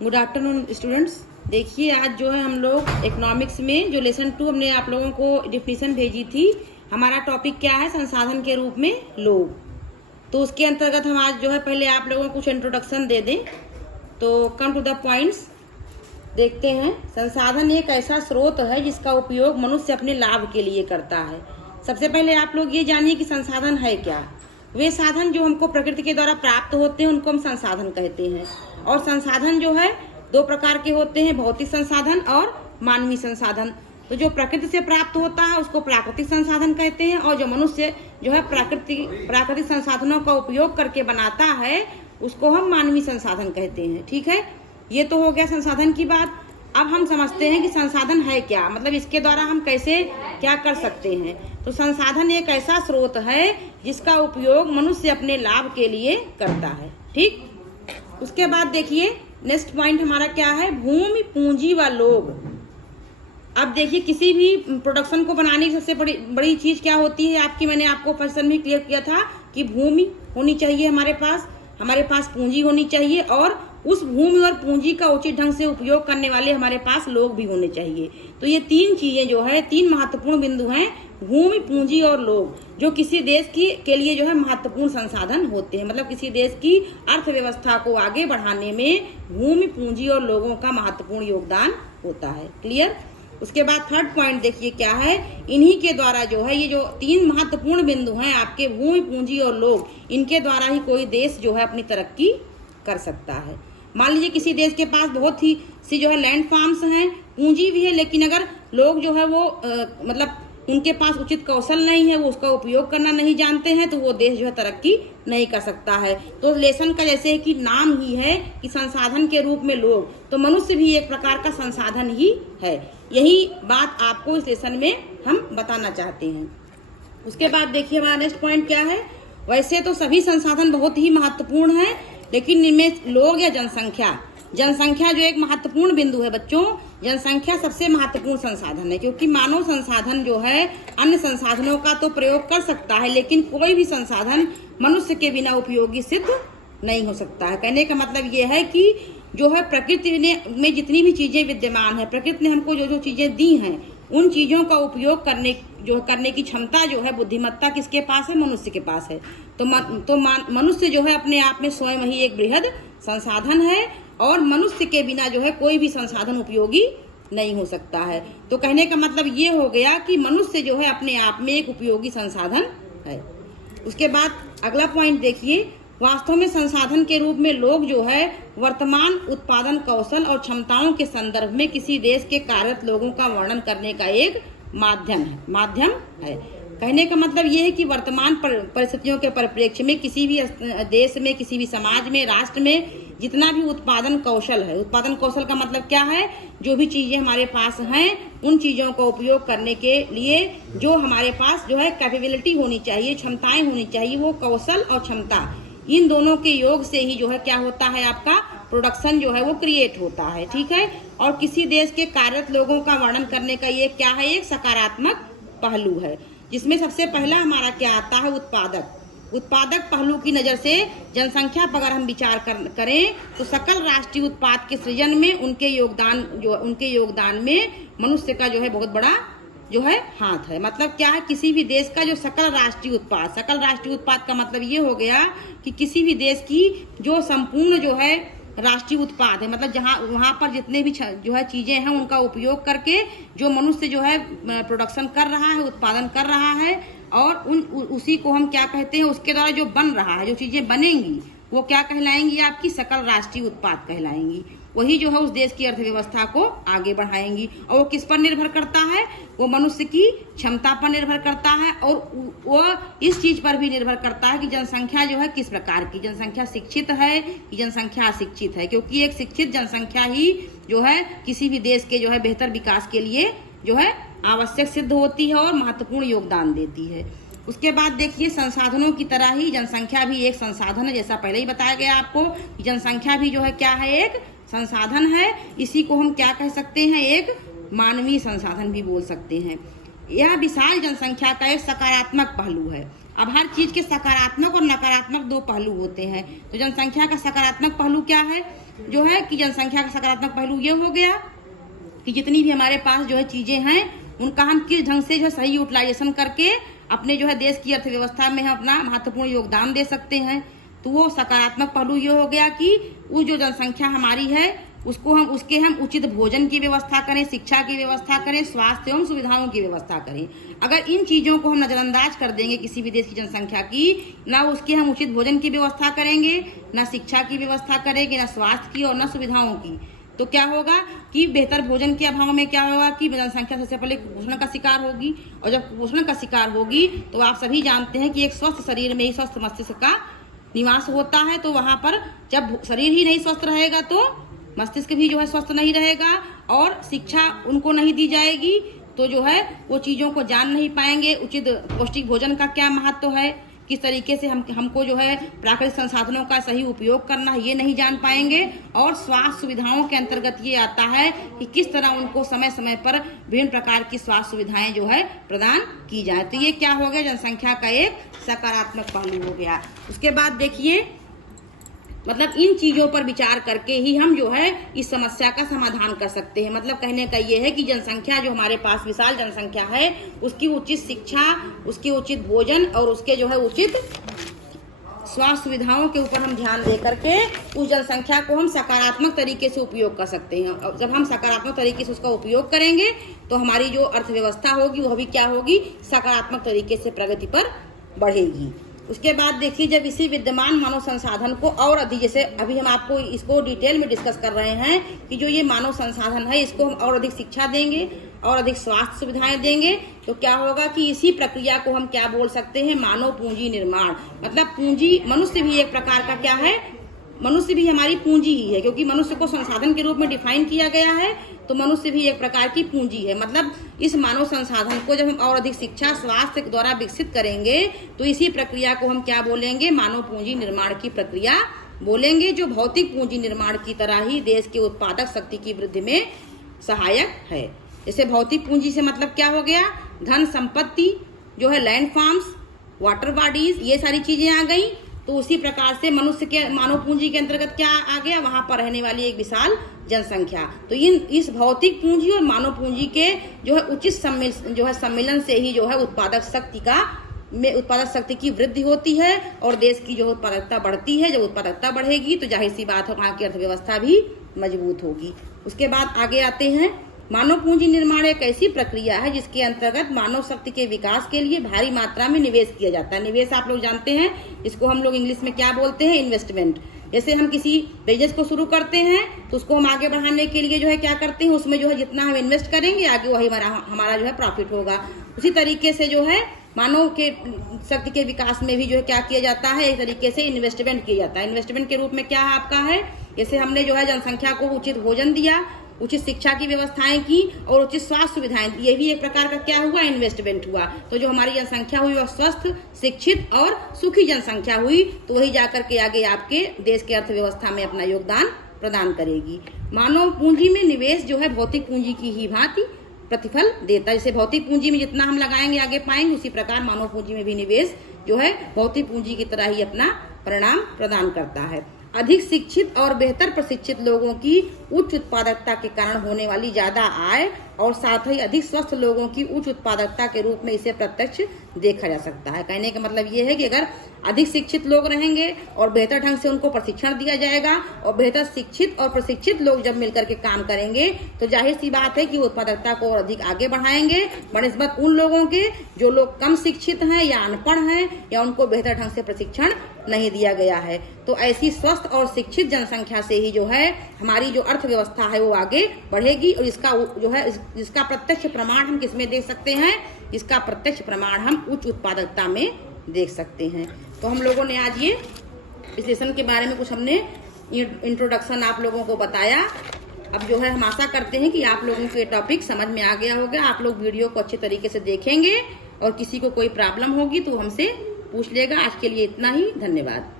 Good afternoon students. देखिए आज जो है हम लोग इकोनॉमिक्स में जो लेसन 2 हमने आप लोगों को डिफिनीशन भेजी थी, हमारा टॉपिक क्या है, संसाधन के रूप में लोग। तो उसके अंतर्गत हम आज जो है पहले आप लोगों को कुछ इंट्रोडक्शन दे दें। तो कम टू द पॉइंट्स देखते हैं। संसाधन एक ऐसा स्रोत है जिसका उपयोग मनुष्य अपने लाभ के लिए करता है। सबसे पहले आप लोग ये जानिए कि संसाधन है क्या। वे साधन जो हमको प्रकृति के द्वारा प्राप्त होते हैं उनको हम संसाधन कहते हैं। और संसाधन जो है 2 प्रकार के होते हैं, भौतिक संसाधन और मानवीय संसाधन। तो जो प्रकृति से प्राप्त होता है उसको प्राकृतिक संसाधन कहते हैं, और जो मनुष्य जो है प्राकृतिक संसाधनों का उपयोग करके बनाता है उसको हम मानवीय संसाधन कहते हैं। ठीक है, ये तो हो गया संसाधन की बात। अब हम समझते हैं कि संसाधन है क्या, मतलब इसके द्वारा हम कैसे क्या कर सकते हैं। तो संसाधन एक ऐसा स्रोत है जिसका उपयोग मनुष्य अपने लाभ के लिए करता है। ठीक, उसके बाद देखिए नेक्स्ट पॉइंट हमारा क्या है, भूमि, पूंजी व लोग। अब देखिए किसी भी प्रोडक्शन को बनाने की सबसे बड़ी चीज क्या होती है आपकी, मैंने आपको क्वेश्चन में क्लियर किया था कि भूमि होनी चाहिए हमारे पास पूंजी होनी चाहिए, और उस भूमि और पूंजी का उचित ढंग से उपयोग करने वाले हमारे पास लोग भी होने चाहिए। तो ये 3 चीजें जो है, 3 महत्वपूर्ण बिंदु हैं, भूमि, पूंजी और लोग, जो किसी देश के लिए जो है महत्वपूर्ण संसाधन होते हैं। मतलब किसी देश की अर्थव्यवस्था को आगे बढ़ाने में भूमि, पूंजी और लोगों का महत्वपूर्ण योगदान होता है। क्लियर। उसके बाद थर्ड पॉइंट देखिए क्या है, इन्हीं के द्वारा जो है ये जो 3 महत्वपूर्ण बिंदु हैं आपके, भूमि, पूंजी और लोग, इनके द्वारा ही कोई देश जो है अपनी तरक्की कर सकता है। मान लीजिए किसी देश के पास बहुत ही सी जो है लैंड फार्म्स हैं, पूंजी भी है, लेकिन अगर लोग जो है वो मतलब उनके पास उचित कौशल नहीं है, वो उसका उपयोग करना नहीं जानते हैं, तो वो देश जो है तरक्की नहीं कर सकता है। तो लेसन का जैसे कि नाम ही है कि संसाधन के रूप में लोग, तो मनुष्य भी एक प्रकार का संसाधन ही है। यही बात आपको इस लेसन में हम बताना चाहते हैं। उसके बाद देखिए हमारा नेक्स्ट पॉइंट क्या है। वैसे तो सभी संसाधन बहुत ही महत्वपूर्ण है, लेकिन इनमें लोग या जनसंख्या जो एक महत्वपूर्ण बिंदु है बच्चों, जनसंख्या सबसे महत्वपूर्ण संसाधन है, क्योंकि मानव संसाधन जो है अन्य संसाधनों का तो प्रयोग कर सकता है, लेकिन कोई भी संसाधन मनुष्य के बिना उपयोगी सिद्ध नहीं हो सकता है। कहने का मतलब ये है कि जो है प्रकृति में जितनी भी चीजें विद्यमान है, प्रकृति ने हमको जो जो चीजें दी हैं, उन चीजों का उपयोग करने की क्षमता जो है, बुद्धिमत्ता किसके पास है, मनुष्य के पास है। तो मनुष्य जो है अपने आप में स्वयं ही एक बृहद संसाधन है, और मनुष्य के बिना जो है कोई भी संसाधन उपयोगी नहीं हो सकता है। तो कहने का मतलब ये हो गया कि मनुष्य जो है अपने आप में एक उपयोगी संसाधन है। उसके बाद अगला पॉइंट देखिए, वास्तव में संसाधन के रूप में लोग जो है वर्तमान उत्पादन कौशल और क्षमताओं के संदर्भ में किसी देश के कार्यरत लोगों का वर्णन करने का एक माध्यम है। कहने का मतलब ये है कि वर्तमान परिस्थितियों के परिप्रेक्ष्य में किसी भी देश में, किसी भी समाज में, राष्ट्र में जितना भी उत्पादन कौशल है, उत्पादन कौशल का मतलब क्या है, जो भी चीजें हमारे पास हैं उन चीजों का उपयोग करने के लिए जो हमारे पास जो है कैपेबिलिटी होनी चाहिए, क्षमताएं होनी चाहिए, वो कौशल और क्षमता, इन दोनों के योग से ही जो है क्या होता है, आपका प्रोडक्शन जो है वो क्रिएट होता है। ठीक है, और किसी देश के कार्यरत लोगों का वर्णन करने का ये क्या है, एक सकारात्मक पहलू है, जिसमें सबसे पहला हमारा क्या आता है, उत्पादक पहलू की नज़र से जनसंख्या पर अगर हम विचार करें तो सकल राष्ट्रीय उत्पाद के सृजन में उनके योगदान में मनुष्य का जो है बहुत बड़ा जो है हाथ है। मतलब क्या है, किसी भी देश का जो सकल राष्ट्रीय उत्पाद का मतलब ये हो गया कि किसी भी देश की जो संपूर्ण जो है राष्ट्रीय उत्पाद है, मतलब वहाँ पर जितने भी जो है चीजें हैं उनका उपयोग करके जो मनुष्य जो है प्रोडक्शन कर रहा है, उत्पादन कर रहा है, और उसी को हम क्या कहते हैं, उसके द्वारा जो बन रहा है, जो चीजें बनेंगी वो क्या कहलाएंगी, आपकी सकल राष्ट्रीय उत्पाद कहलाएंगी। वही जो है उस देश की अर्थव्यवस्था को आगे बढ़ाएंगी। और वो किस पर निर्भर करता है, वो मनुष्य की क्षमता पर निर्भर करता है, और वो इस चीज पर भी निर्भर करता है कि जनसंख्या जो है किस प्रकार की, जनसंख्या शिक्षित है कि जनसंख्या अशिक्षित है, क्योंकि एक शिक्षित जनसंख्या ही जो है किसी भी देश के जो है बेहतर विकास के लिए जो है आवश्यक सिद्ध होती है और महत्वपूर्ण योगदान देती है। उसके बाद देखिए संसाधनों की तरह ही जनसंख्या भी एक संसाधन है, जैसा पहले ही बताया गया आपको कि जनसंख्या भी जो है क्या है, एक संसाधन है। इसी को हम क्या कह सकते हैं, एक मानवीय संसाधन भी बोल सकते हैं। यह विशाल जनसंख्या का एक सकारात्मक पहलू है। अब हर चीज के सकारात्मक और नकारात्मक 2 पहलू होते हैं। तो जनसंख्या का सकारात्मक पहलू क्या है, जो है कि जनसंख्या का सकारात्मक पहलू ये हो गया कि जितनी भी हमारे पास जो है चीजें हैं उनका हम किस ढंग से जो है सही यूटिलाइजेशन करके अपने जो है देश की अर्थव्यवस्था में हम अपना महत्वपूर्ण योगदान दे सकते हैं। तो वो सकारात्मक पहलू ये हो गया कि वो जो जनसंख्या हमारी है उसके हम उचित भोजन की व्यवस्था करें, शिक्षा की व्यवस्था करें, स्वास्थ्य एवं सुविधाओं की व्यवस्था करें। अगर इन चीज़ों को हम नज़रअंदाज कर देंगे किसी भी देश की जनसंख्या की, ना उसके हम उचित भोजन की व्यवस्था करेंगे, ना शिक्षा की व्यवस्था करेंगे, ना स्वास्थ्य की और ना सुविधाओं की, तो क्या होगा कि बेहतर भोजन के अभाव में क्या होगा कि जनसंख्या सबसे पहले कुपोषण का शिकार होगी। और जब कुपोषण का शिकार होगी तो आप सभी जानते हैं कि एक स्वस्थ शरीर में ही स्वस्थ मस्तिष्क का निवास होता है। तो वहाँ पर जब शरीर ही नहीं स्वस्थ रहेगा तो मस्तिष्क भी जो है स्वस्थ नहीं रहेगा और शिक्षा उनको नहीं दी जाएगी, तो जो है वो चीज़ों को जान नहीं पाएंगे। उचित पौष्टिक भोजन का क्या महत्व है, किस तरीके से हमको जो है प्राकृतिक संसाधनों का सही उपयोग करना है, ये नहीं जान पाएंगे। और स्वास्थ्य सुविधाओं के अंतर्गत ये आता है कि किस तरह उनको समय समय पर विभिन्न प्रकार की स्वास्थ्य सुविधाएं जो है प्रदान की जाए। तो ये क्या हो गया, जनसंख्या का एक सकारात्मक पहलू हो गया। उसके बाद देखिए, मतलब इन चीज़ों पर विचार करके ही हम जो है इस समस्या का समाधान कर सकते हैं। मतलब कहने का ये है कि जनसंख्या जो हमारे पास विशाल जनसंख्या है उसकी उचित शिक्षा, उसकी उचित भोजन और उसके जो है उचित स्वास्थ्य सुविधाओं के ऊपर हम ध्यान दे करके उस जनसंख्या को हम सकारात्मक तरीके से उपयोग कर सकते हैं। और जब हम सकारात्मक तरीके से उसका उपयोग करेंगे तो हमारी जो अर्थव्यवस्था होगी वह भी क्या होगी, सकारात्मक तरीके से प्रगति पर बढ़ेगी। उसके बाद देखिए, जब इसी विद्यमान मानव संसाधन को और अधिक, जैसे अभी हम आपको इसको डिटेल में डिस्कस कर रहे हैं कि जो ये मानव संसाधन है इसको हम और अधिक शिक्षा देंगे और अधिक स्वास्थ्य सुविधाएं देंगे, तो क्या होगा कि इसी प्रक्रिया को हम क्या बोल सकते हैं, मानव पूंजी निर्माण। मतलब पूंजी, मनुष्य भी एक प्रकार का क्या है, मनुष्य भी हमारी पूंजी ही है, क्योंकि मनुष्य को संसाधन के रूप में डिफाइन किया गया है, तो मनुष्य भी एक प्रकार की पूंजी है। मतलब इस मानव संसाधन को जब हम और अधिक शिक्षा स्वास्थ्य के द्वारा विकसित करेंगे तो इसी प्रक्रिया को हम क्या बोलेंगे, मानव पूंजी निर्माण की प्रक्रिया बोलेंगे, जो भौतिक पूंजी निर्माण की तरह ही देश के उत्पादक शक्ति की वृद्धि में सहायक है। जैसे भौतिक पूंजी से मतलब क्या हो गया, धन संपत्ति जो है, लैंड फार्म्स, वाटर बॉडीज, ये सारी चीजें आ गई। तो उसी प्रकार से मनुष्य के मानव पूंजी के अंतर्गत क्या आ गया, वहां पर रहने वाली एक विशाल जनसंख्या। तो इस भौतिक पूंजी और मानव पूंजी के जो है उचित सम्मिलन से ही जो है उत्पादक शक्ति की वृद्धि होती है और देश की जो उत्पादकता बढ़ती है। जब उत्पादकता बढ़ेगी तो जाहिर सी बात है वहाँ की अर्थव्यवस्था भी मजबूत होगी। उसके बाद आगे आते हैं, मानव पूंजी निर्माण एक ऐसी प्रक्रिया है जिसके अंतर्गत मानव शक्ति के विकास के लिए भारी मात्रा में निवेश किया जाता है। निवेश आप लोग जानते हैं, इसको हम लोग इंग्लिश में क्या बोलते हैं, इन्वेस्टमेंट। जैसे हम किसी बिजनेस को शुरू करते हैं तो उसको हम आगे बढ़ाने के लिए जो है क्या करते हैं, उसमें जो है जितना हम इन्वेस्ट करेंगे आगे वही हमारा जो है प्रॉफिट होगा। उसी तरीके से जो है मानव के शक्ति के विकास में भी जो है क्या किया जाता है, एक तरीके से इन्वेस्टमेंट किया जाता है। इन्वेस्टमेंट के रूप में क्या है आपका है, जैसे हमने जो है जनसंख्या को उचित भोजन दिया, उचित शिक्षा की व्यवस्थाएं की और उचित स्वास्थ्य सुविधाएं, ये भी एक प्रकार का क्या हुआ, इन्वेस्टमेंट हुआ। तो जो हमारी जनसंख्या हुई वह स्वस्थ, शिक्षित और सुखी जनसंख्या हुई, तो वही जाकर के आगे आपके देश के अर्थव्यवस्था में अपना योगदान प्रदान करेगी। मानव पूंजी में निवेश जो है भौतिक पूंजी की ही भांति प्रतिफल देता है। जैसे भौतिक पूंजी में जितना हम लगाएंगे आगे पाएंगे, उसी प्रकार मानव पूंजी में भी निवेश जो है भौतिक पूंजी की तरह ही अपना परिणाम प्रदान करता है। अधिक शिक्षित और बेहतर प्रशिक्षित लोगों की उच्च उत्पादकता के कारण होने वाली ज्यादा आय और साथ ही अधिक स्वस्थ लोगों की उच्च उत्पादकता के रूप में इसे प्रत्यक्ष देखा जा सकता है। कहने का मतलब ये है कि अगर अधिक शिक्षित लोग रहेंगे और बेहतर ढंग से उनको प्रशिक्षण दिया जाएगा और बेहतर शिक्षित और प्रशिक्षित लोग जब मिलकर के काम करेंगे तो जाहिर सी बात है कि उत्पादकता को और अधिक आगे बढ़ाएंगे बनस्बत उन लोगों के जो लोग कम शिक्षित हैं या अनपढ़ हैं या उनको बेहतर ढंग से प्रशिक्षण नहीं दिया गया है। तो ऐसी स्वस्थ और शिक्षित जनसंख्या से ही जो है हमारी जो अर्थव्यवस्था है वो आगे बढ़ेगी और इसका प्रत्यक्ष प्रमाण हम किसमें देख सकते हैं, इसका प्रत्यक्ष प्रमाण हम उच्च उत्पादकता में देख सकते हैं। तो हम लोगों ने आज ये विश्लेषण के बारे में कुछ हमने इंट्रोडक्शन आप लोगों को बताया। अब जो है हम आशा करते हैं कि आप लोगों को ये टॉपिक समझ में आ गया होगा। आप लोग वीडियो को अच्छे तरीके से देखेंगे और किसी को कोई प्रॉब्लम होगी तो हमसे पूछ लेगा। आज के लिए इतना ही, धन्यवाद।